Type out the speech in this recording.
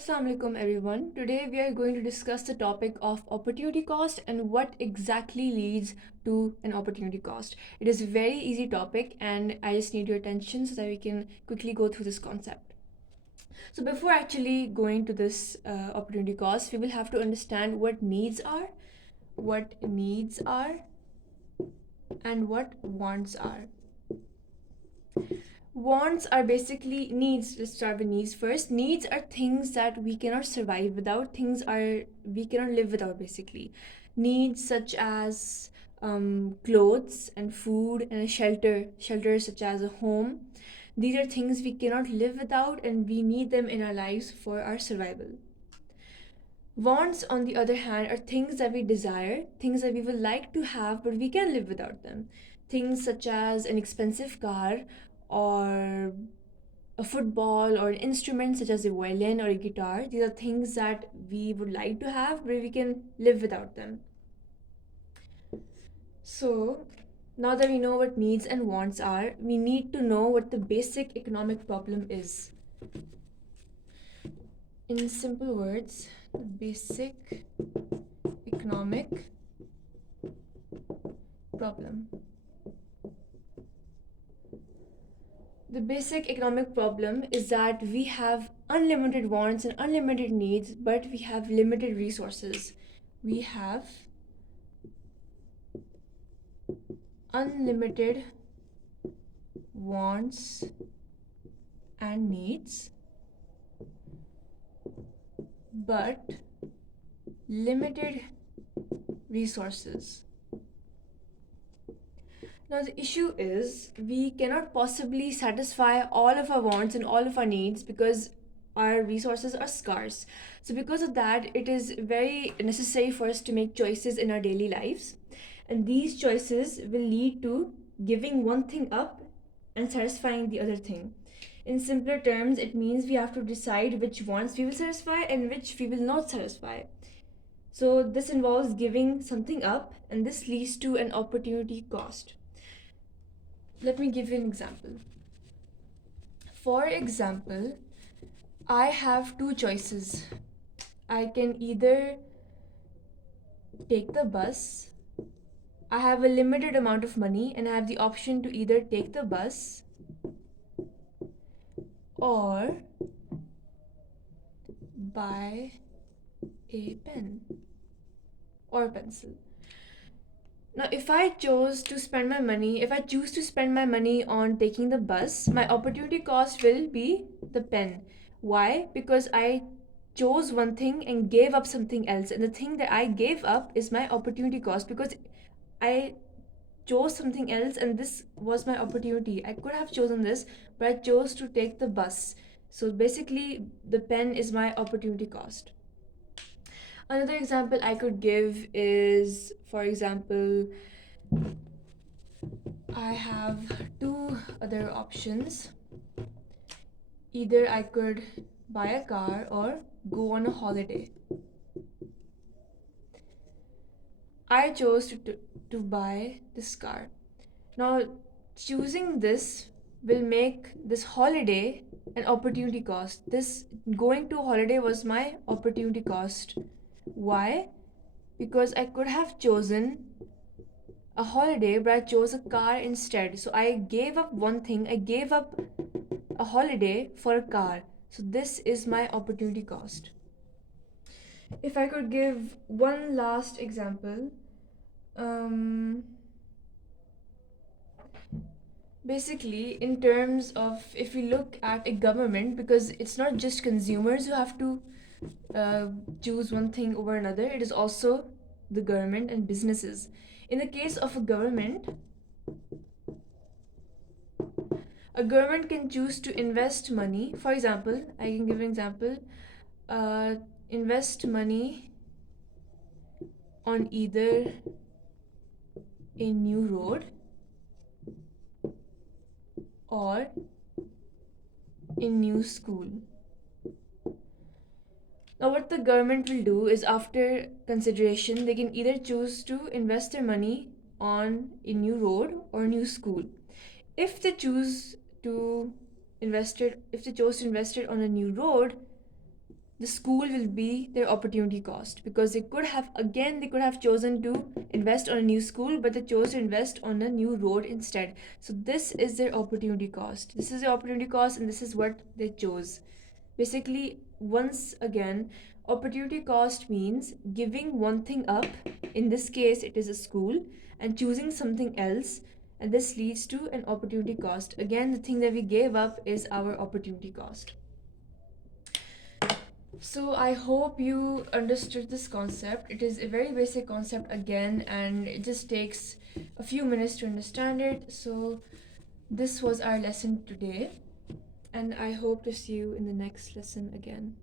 Assalamu alaikum everyone. Today we are going to discuss the topic of opportunity cost and what exactly leads to an opportunity cost. It is a very easy topic and I just need your attention so that we can quickly go through this concept. So before actually going to this opportunity cost, we will have to understand what needs are and what wants are. Wants are basically needs. Let's start with needs first. Needs are things that we cannot survive without, things are we cannot live without basically. Needs such as clothes and food and a shelter such as a home. These are things we cannot live without and we need them in our lives for our survival. Wants, on the other hand, are things that we desire, things that we would like to have, but we can live without them. Things such as an expensive car, or a football, or an instrument such as a violin or a guitar. These are things that we would like to have, but we can live without them. So, now that we know what needs and wants are, we need to know what the basic economic problem is. In simple words, the basic economic problem. The basic economic problem is that we have unlimited wants and unlimited needs, but we have limited resources. We have unlimited wants and needs, but limited resources. Now, the issue is we cannot possibly satisfy all of our wants and all of our needs because our resources are scarce. So, because of that, it is very necessary for us to make choices in our daily lives. And these choices will lead to giving one thing up and satisfying the other thing. In simpler terms, it means we have to decide which wants we will satisfy and which we will not satisfy. So, this involves giving something up, and this leads to an opportunity cost. Let me give you an example. For example, I have two choices. I can either take the bus. I have a limited amount of money and I have the option to either take the bus or buy a pen or pencil. Now, if I choose to spend my money on taking the bus, my opportunity cost will be the pen. Why? Because I chose one thing and gave up something else. And the thing that I gave up is my opportunity cost because I chose something else and this was my opportunity. I could have chosen this, but I chose to take the bus. So basically, the pen is my opportunity cost. Another example I could give is, for example, I have two other options. Either I could buy a car or go on a holiday. I chose to buy this car. Now, choosing this will make this holiday an opportunity cost. This going to a holiday was my opportunity cost. Why? Because I could have chosen a holiday, but I chose a car instead. So I gave up one thing, I gave up a holiday for a car. So this is my opportunity cost. If I could give one last example, basically, in terms of if we look at a government, because it's not just consumers who have to choose one thing over another, it is also the government and businesses. In the case of a government can choose to invest money. For example, I can give an example. Invest money on either a new road or a new school. Now, what the government will do is, after consideration, they can either choose to invest their money on a new road or a new school. If they chose to invest it on a new road, the school will be their opportunity cost, because they could have chosen to invest on a new school, but they chose to invest on a new road instead. So this is their opportunity cost. This is their opportunity cost, and this is what they chose. Basically, once again, opportunity cost means giving one thing up, in this case it is a school, and choosing something else, and this leads to an opportunity cost. Again, the thing that we gave up is our opportunity cost. So I hope you understood this concept. It is a very basic concept again, and it just takes a few minutes to understand it. So this was our lesson today, and I hope to see you in the next lesson again.